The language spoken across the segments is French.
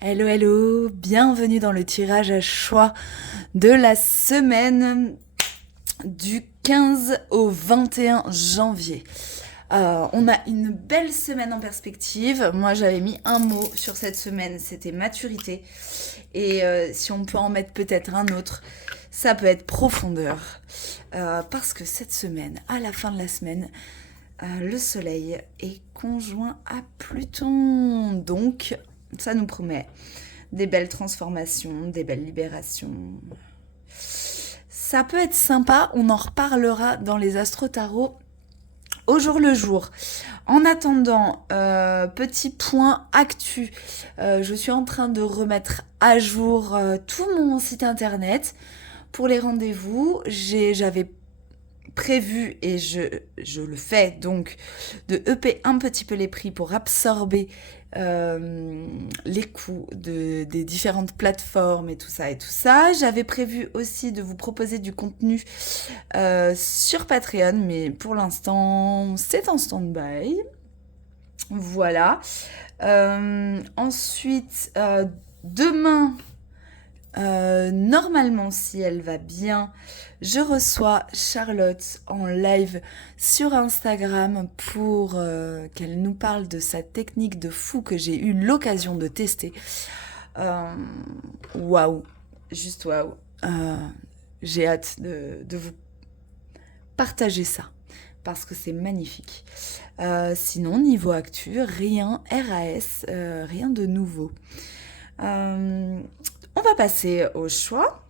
Hello, hello, bienvenue dans le tirage à choix de la semaine du 15 au 21 janvier. On a une belle semaine en perspective. Moi, j'avais mis un mot sur cette semaine, c'était maturité. Et si on peut en mettre peut-être un autre, ça peut être profondeur. Parce que cette semaine, à la fin de la semaine, le soleil est conjoint à Pluton. Donc, ça nous promet des belles transformations, des belles libérations. Ça peut être sympa, on en reparlera dans les astro-tarot au jour le jour. En attendant, petit point actu, je suis en train de remettre à jour tout mon site internet. Pour les rendez-vous, j'avais prévu, et je le fais donc, de EP un petit peu les prix pour absorber les coûts des différentes plateformes et tout ça et tout ça. J'avais prévu aussi de vous proposer du contenu sur Patreon, mais pour l'instant c'est en stand-by. Voilà. Ensuite, demain, normalement, si elle va bien, je reçois Charlotte en live sur Instagram pour qu'elle nous parle de sa technique de fou que j'ai eu l'occasion de tester. Waouh, juste waouh. J'ai hâte de vous partager ça parce que c'est magnifique. Sinon, niveau actu, rien, RAS, rien de nouveau. On va passer au choix.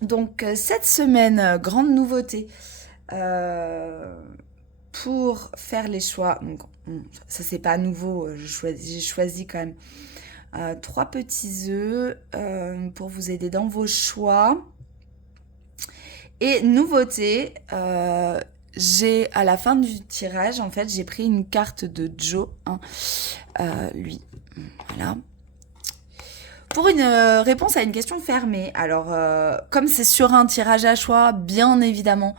Donc cette semaine, grande nouveauté pour faire les choix. Donc, ça c'est pas nouveau, j'ai choisi quand même 3 petits œufs pour vous aider dans vos choix. Et nouveauté, j'ai à la fin du tirage, en fait, j'ai pris une carte de Joe, hein, lui, voilà. Pour une réponse à une question fermée. Alors, comme c'est sur un tirage à choix, bien évidemment,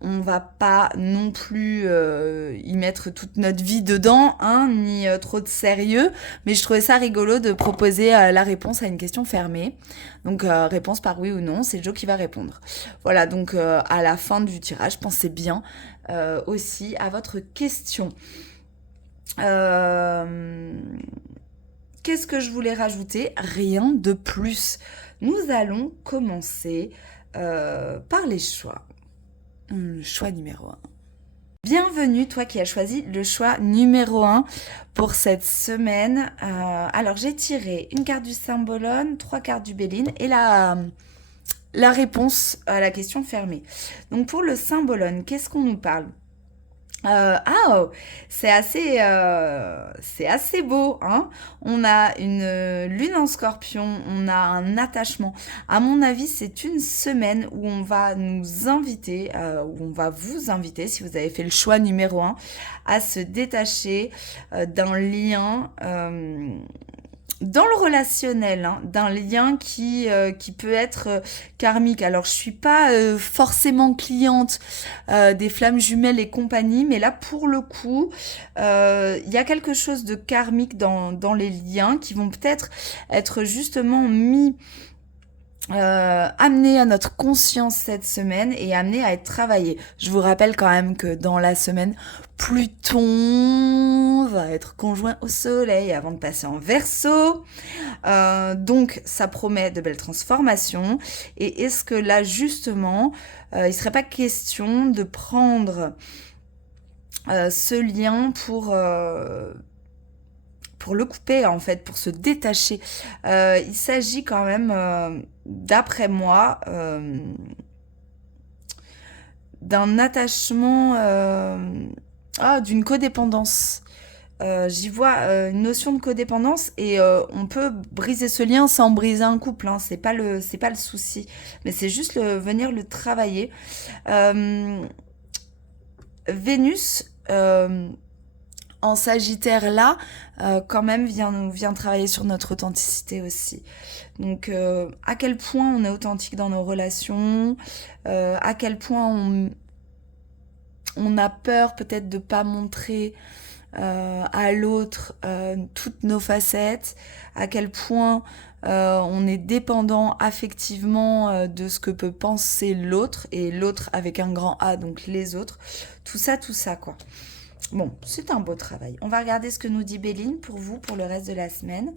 on va pas non plus y mettre toute notre vie dedans, hein, ni trop de sérieux. Mais je trouvais ça rigolo de proposer la réponse à une question fermée. Donc, réponse par oui ou non, c'est Joe qui va répondre. Voilà, donc à la fin du tirage, pensez bien aussi à votre question. Qu'est-ce que je voulais rajouter? Rien de plus. Nous allons commencer par les choix. Le choix numéro 1. Bienvenue, toi qui as choisi le choix numéro 1 pour cette semaine. Alors, j'ai tiré une carte du Symbolone, 3 cartes du Béline et la réponse à la question fermée. Donc, pour le Symbolone, qu'est-ce qu'on nous parle? C'est assez beau, hein. On a une lune en scorpion, on a un attachement. À mon avis, c'est une semaine où on va nous inviter, où on va vous inviter, si vous avez fait le choix numéro 1, à se détacher d'un lien dans le relationnel, hein, d'un lien qui peut être karmique. Alors, je suis pas forcément cliente des flammes jumelles et compagnie, mais là, pour le coup, il y a quelque chose de karmique dans les liens qui vont peut-être être justement amenés à notre conscience cette semaine et amenés à être travaillés. Je vous rappelle quand même que dans la semaine, Pluton va être conjoint au Soleil avant de passer en Verseau. Donc, ça promet de belles transformations. Et est-ce que là, justement, il ne serait pas question de prendre ce lien pour le couper, en fait, pour se détacher. Il s'agit quand même, d'après moi, d'un attachement, d'une codépendance. J'y vois une notion de codépendance et on peut briser ce lien sans briser un couple, hein. C'est pas le souci, mais c'est juste venir le travailler. Vénus en Sagittaire là, quand même vient travailler sur notre authenticité aussi. Donc à quel point on est authentique dans nos relations, à quel point on a peur peut-être de pas montrer à l'autre toutes nos facettes, à quel point on est dépendant affectivement de ce que peut penser l'autre, et l'autre avec un grand A, donc les autres. Tout ça, quoi. Bon, c'est un beau travail. On va regarder ce que nous dit Béline pour vous, pour le reste de la semaine.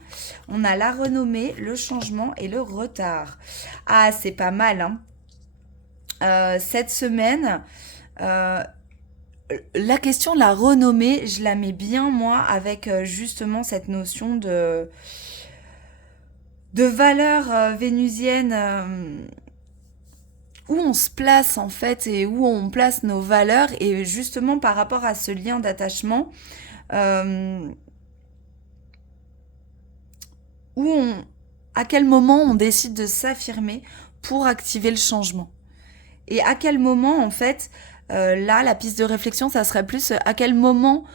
On a la renommée, le changement et le retard. Ah, c'est pas mal, hein. Cette semaine, la question de la renommée, je la mets bien, moi, avec justement cette notion de valeur vénusienne, où on se place en fait et où on place nos valeurs, et justement par rapport à ce lien d'attachement, euh, à quel moment on décide de s'affirmer pour activer le changement. Et à quel moment, en fait, là, la piste de réflexion, ça serait plus à quel moment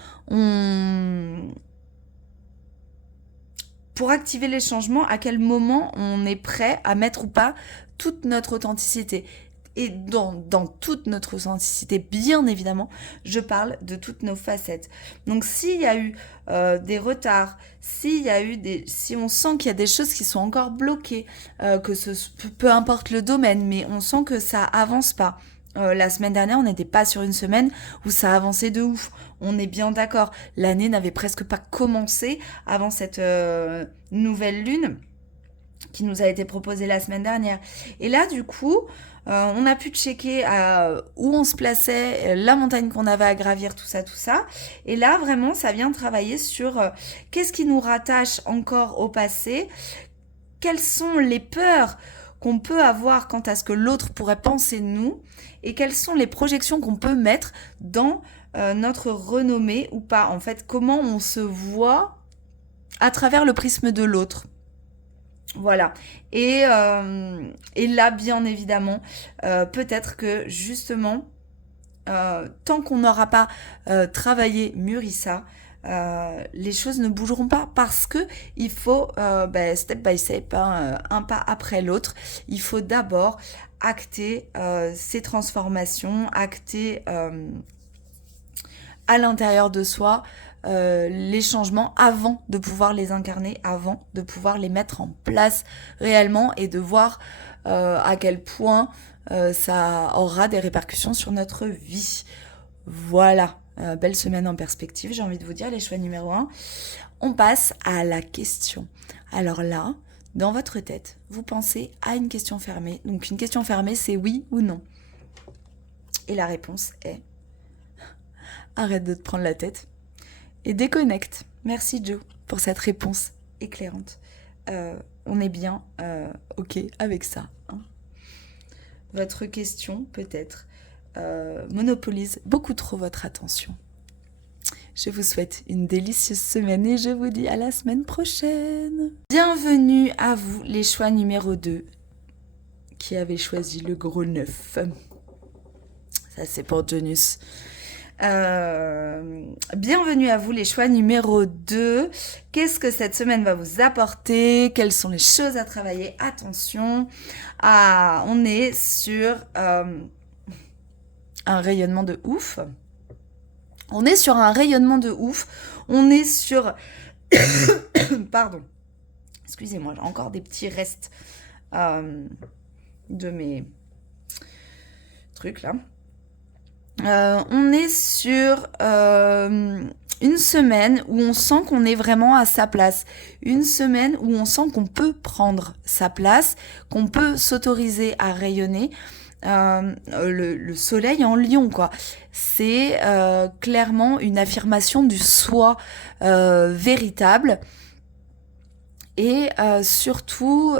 pour activer les changements, à quel moment on est prêt à mettre ou pas toute notre authenticité. Et dans toute notre authenticité, bien évidemment, je parle de toutes nos facettes. Donc s'il y a eu des retards, si on sent qu'il y a des choses qui sont encore bloquées, peu importe le domaine, mais on sent que ça avance pas. La semaine dernière, on n'était pas sur une semaine où ça avançait de ouf. On est bien d'accord. L'année n'avait presque pas commencé avant cette nouvelle lune qui nous a été proposée la semaine dernière. Et là, du coup, on a pu checker où on se plaçait, la montagne qu'on avait à gravir, tout ça, tout ça. Et là, vraiment, ça vient travailler sur qu'est-ce qui nous rattache encore au passé, quelles sont les peurs qu'on peut avoir quant à ce que l'autre pourrait penser de nous, et quelles sont les projections qu'on peut mettre dans notre renommée ou pas. En fait, comment on se voit à travers le prisme de l'autre. Voilà. Et là, bien évidemment, peut-être que justement, tant qu'on n'aura pas travaillé, mûri ça, les choses ne bougeront pas, parce que il faut step by step, hein, un pas après l'autre. Il faut d'abord acter ces transformations, acter à l'intérieur de soi les changements avant de pouvoir les incarner, avant de pouvoir les mettre en place réellement, et de voir à quel point ça aura des répercussions sur notre vie. Voilà, belle semaine en perspective, j'ai envie de vous dire, les choix numéro 1. On passe à la question. Alors là, dans votre tête, vous pensez à une question fermée. Donc une question fermée, c'est oui ou non. Et la réponse est: arrête de te prendre la tête et déconnecte. Merci Joe pour cette réponse éclairante. On est bien ok avec ça, hein. Votre question, peut-être, monopolise beaucoup trop votre attention. Je vous souhaite une délicieuse semaine et je vous dis à la semaine prochaine. Bienvenue à vous, les choix numéro 2, qui avez choisi le gros 9. Ça, c'est pour Janus. Bienvenue à vous, les choix numéro 2. Qu'est-ce que cette semaine va vous apporter? Quelles sont les choses à travailler? Attention, on est sur un rayonnement de ouf. On est sur un rayonnement de ouf. On est sur... Pardon. Excusez-moi, j'ai encore des petits restes de mes trucs là. On est sur une semaine où on sent qu'on est vraiment à sa place. Une semaine où on sent qu'on peut prendre sa place, qu'on peut s'autoriser à rayonner. Le soleil en lion, quoi. C'est clairement une affirmation du soi véritable. Et surtout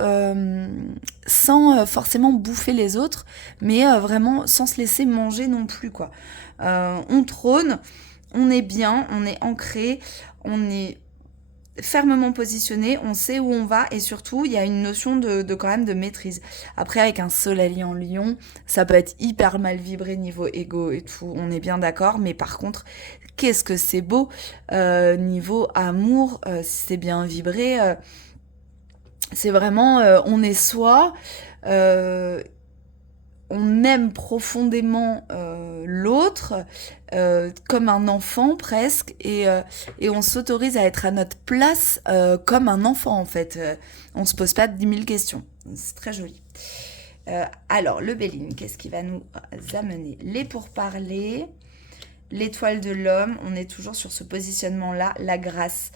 sans forcément bouffer les autres, mais vraiment sans se laisser manger non plus, quoi. On trône, on est bien, on est ancré, on est fermement positionné, on sait où on va, et surtout il y a une notion de quand même de maîtrise. Après, avec un soleil en lion, ça peut être hyper mal vibré niveau ego et tout, on est bien d'accord, mais par contre, qu'est-ce que c'est beau niveau amour, si c'est bien vibré, c'est vraiment on est soi, on aime profondément l'autre comme un enfant presque et on s'autorise à être à notre place comme un enfant en fait. On se pose pas 10 000 questions. C'est très joli. Alors, le Béline, qu'est-ce qui va nous amener? Les pourparlers, l'étoile de l'homme, on est toujours sur ce positionnement-là, la grâce.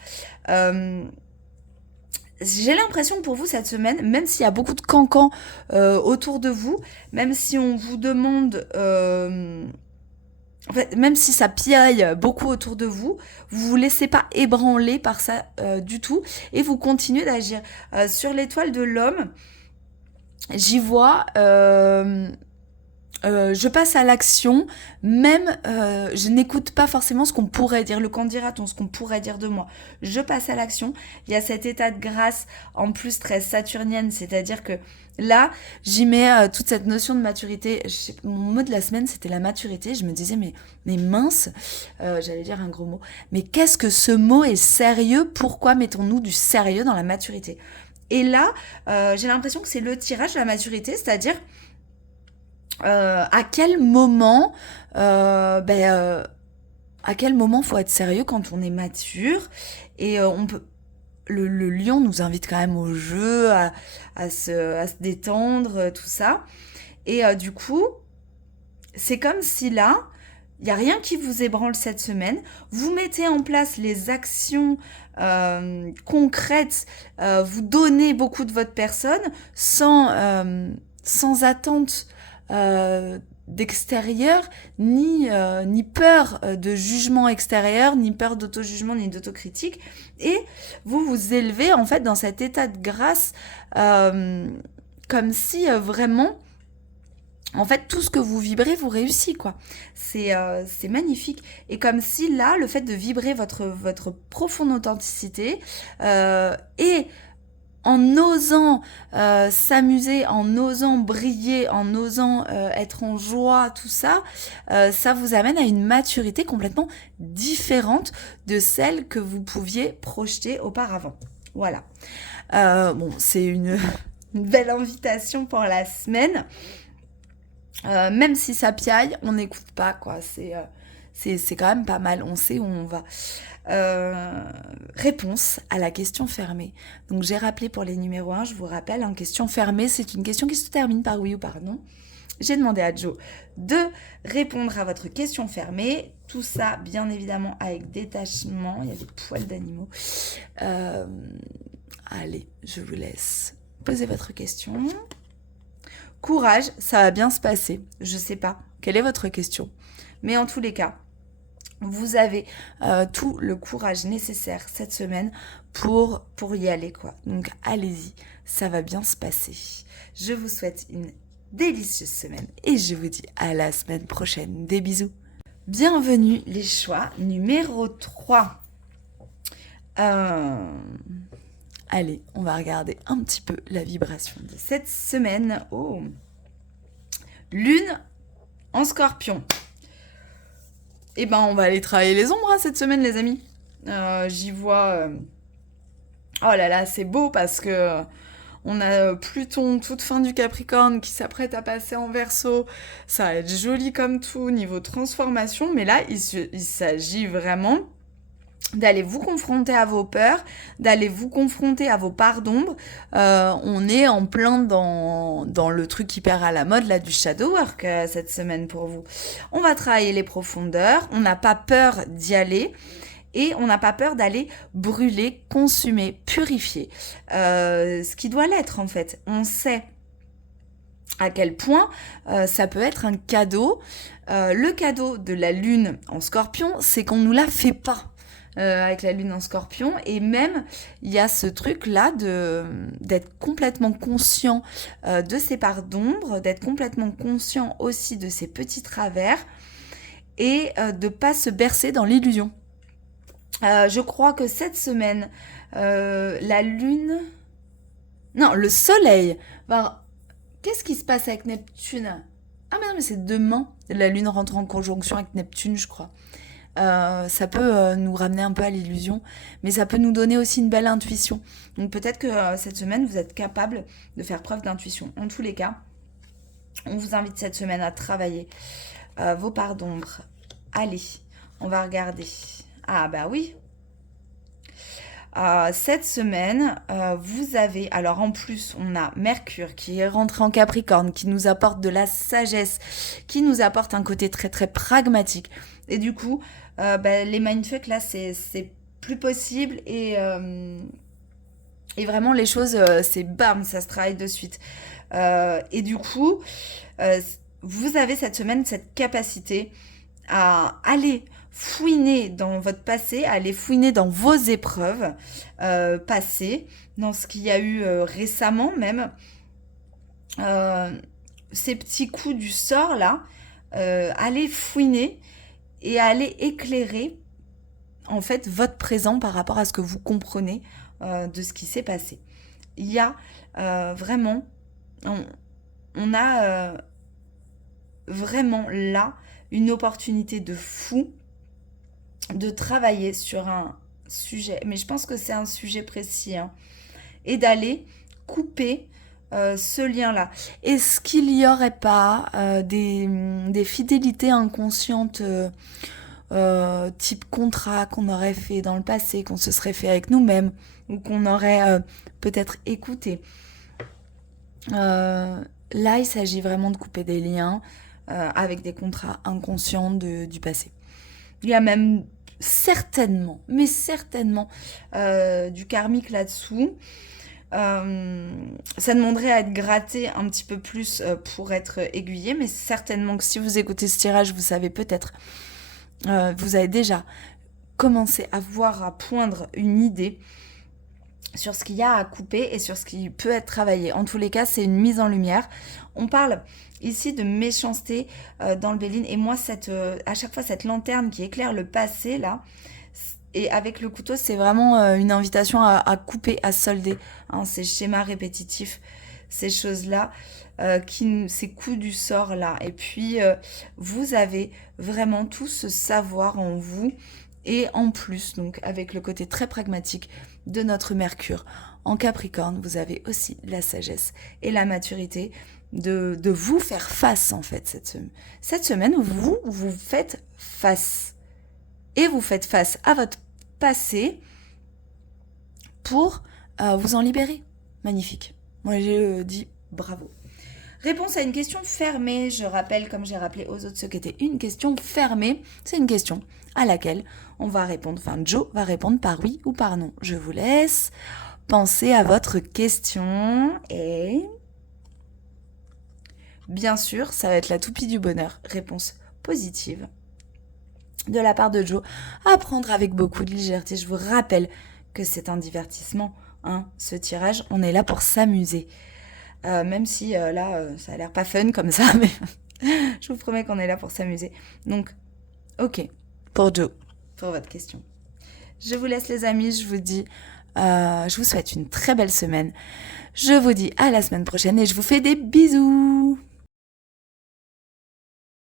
J'ai l'impression que pour vous cette semaine, même s'il y a beaucoup de cancans autour de vous, même si on vous demande, en fait, même si ça piaille beaucoup autour de vous, vous vous laissez pas ébranler par ça du tout et vous continuez d'agir. Sur l'étoile de l'homme, j'y vois je passe à l'action, même je n'écoute pas forcément ce qu'on pourrait dire, le qu'en dira-t-on, ce qu'on pourrait dire de moi. Je passe à l'action. Il y a cet état de grâce en plus très saturnienne, c'est-à-dire que là, j'y mets toute cette notion de maturité. Mon mot de la semaine, c'était la maturité. Je me disais, mais mince, j'allais dire un gros mot, mais qu'est-ce que ce mot est sérieux? Pourquoi mettons-nous du sérieux dans la maturité? Et là, j'ai l'impression que c'est le tirage de la maturité, c'est-à-dire à quel moment à quel moment faut être sérieux quand on est mature et on peut le lion nous invite quand même au jeu à se détendre tout ça et du coup c'est comme si là il n'y a rien qui vous ébranle cette semaine. Vous mettez en place les actions concrètes, vous donnez beaucoup de votre personne sans attente d'extérieur, ni peur de jugement extérieur, ni peur d'auto-jugement, ni d'autocritique. Et vous vous élevez en fait dans cet état de grâce comme si vraiment en fait, tout ce que vous vibrez vous réussit, quoi. C'est magnifique. Et comme si là, le fait de vibrer votre profonde authenticité et en osant s'amuser, en osant briller, en osant être en joie, tout ça, ça vous amène à une maturité complètement différente de celle que vous pouviez projeter auparavant. Voilà. Bon, c'est une belle invitation pour la semaine. Même si ça piaille, on n'écoute pas, quoi. C'est quand même pas mal, on sait où on va. Réponse à la question fermée. Donc j'ai rappelé pour les numéros 1, je vous rappelle, en question fermée, c'est une question qui se termine par oui ou par non. J'ai demandé à Joe de répondre à votre question fermée. Tout ça, bien évidemment, avec détachement. Il y a des poils d'animaux. Allez, je vous laisse poser votre question. Courage, ça va bien se passer. Je sais pas quelle est votre question. Mais en tous les cas, vous avez tout le courage nécessaire cette semaine pour y aller, quoi. Donc allez-y, ça va bien se passer. Je vous souhaite une délicieuse semaine et je vous dis à la semaine prochaine. Des bisous. Bienvenue les choix numéro 3. Allez, on va regarder un petit peu la vibration de cette semaine. Oh, Lune en Scorpion. Eh ben, on va aller travailler les ombres cette semaine, les amis. J'y vois... Oh là là, c'est beau parce que on a Pluton, toute fin du Capricorne, qui s'apprête à passer en Verseau. Ça va être joli comme tout, niveau transformation. Mais là, il s'agit vraiment d'aller vous confronter à vos peurs, d'aller vous confronter à vos parts d'ombre. On est en plein dans le truc hyper à la mode là du shadow work cette semaine pour vous. On va travailler les profondeurs, on n'a pas peur d'y aller et on n'a pas peur d'aller brûler, consumer, purifier. Ce qui doit l'être en fait. On sait à quel point ça peut être un cadeau. Le cadeau de la lune en Scorpion, c'est qu'on nous la fait pas. Avec la lune en Scorpion, et même il y a ce truc là d'être complètement conscient de ses parts d'ombre, d'être complètement conscient aussi de ses petits travers et de pas se bercer dans l'illusion. Je crois que cette semaine la lune, non, le soleil qu'est-ce qui se passe avec Neptune? Ah mais non, mais c'est demain, la lune rentre en conjonction avec Neptune, je crois. Ça peut nous ramener un peu à l'illusion, mais ça peut nous donner aussi une belle intuition. Donc peut-être que cette semaine, vous êtes capable de faire preuve d'intuition. En tous les cas, On vous invite cette semaine à travailler vos parts d'ombre. Allez, on va regarder. Ah bah oui. Cette semaine, vous avez, alors en plus, on a Mercure qui est rentré en Capricorne, qui nous apporte de la sagesse, qui nous apporte un côté très très pragmatique. Et du coup, les mindfuck là, c'est plus possible et vraiment les choses, c'est bam, ça se travaille de suite. Et du coup, euh, vous avez cette semaine cette capacité à aller fouiner dans votre passé, à aller fouiner dans vos épreuves passées, dans ce qu'il y a eu récemment même. Ces petits coups du sort là, aller fouiner et aller éclairer en fait votre présent par rapport à ce que vous comprenez de ce qui s'est passé. Il y a vraiment, on a vraiment là une opportunité de fou de travailler sur un sujet, mais je pense que c'est un sujet précis, hein, et d'aller couper ce lien-là. Est-ce qu'il n'y aurait pas des fidélités inconscientes type contrat qu'on aurait fait dans le passé, qu'on se serait fait avec nous-mêmes, ou qu'on aurait peut-être écouté. Là, il s'agit vraiment de couper des liens avec des contrats inconscients du passé. Il y a même certainement, mais certainement, du karmique là-dessous. Ça demanderait à être gratté un petit peu plus pour être aiguillé, mais certainement que si vous écoutez ce tirage, vous savez peut-être, vous avez déjà commencé à voir, à poindre une idée sur ce qu'il y a à couper et sur ce qui peut être travaillé. En tous les cas, c'est une mise en lumière. On parle ici de méchanceté dans le Béline. Et moi, à chaque fois, cette lanterne qui éclaire le passé, là, et avec le couteau, c'est vraiment une invitation à couper, à solder. Hein, ces schémas répétitifs, ces choses-là, ces coups du sort, là. Et puis, vous avez vraiment tout ce savoir en vous. Et en plus, donc avec le côté très pragmatique de notre Mercure en Capricorne, vous avez aussi la sagesse et la maturité de vous faire face, en fait, cette semaine où vous faites face. Et vous faites face à votre passé pour vous en libérer. Magnifique. Moi, j'ai dit bravo. Réponse à une question fermée. Je rappelle, comme j'ai rappelé aux autres, ce qu'était une question fermée. C'est une question à laquelle on va répondre, enfin Joe va répondre par oui ou par non. Je vous laisse penser à votre question et bien sûr, ça va être la toupie du bonheur. Réponse positive de la part de Joe. À prendre avec beaucoup de légèreté. Je vous rappelle que c'est un divertissement, hein, ce tirage. On est là pour s'amuser. Même si là, ça a l'air pas fun comme ça, mais je vous promets qu'on est là pour s'amuser. Donc, ok, pour Joe, pour votre question. Je vous laisse les amis, je vous souhaite une très belle semaine. Je vous dis à la semaine prochaine et je vous fais des bisous.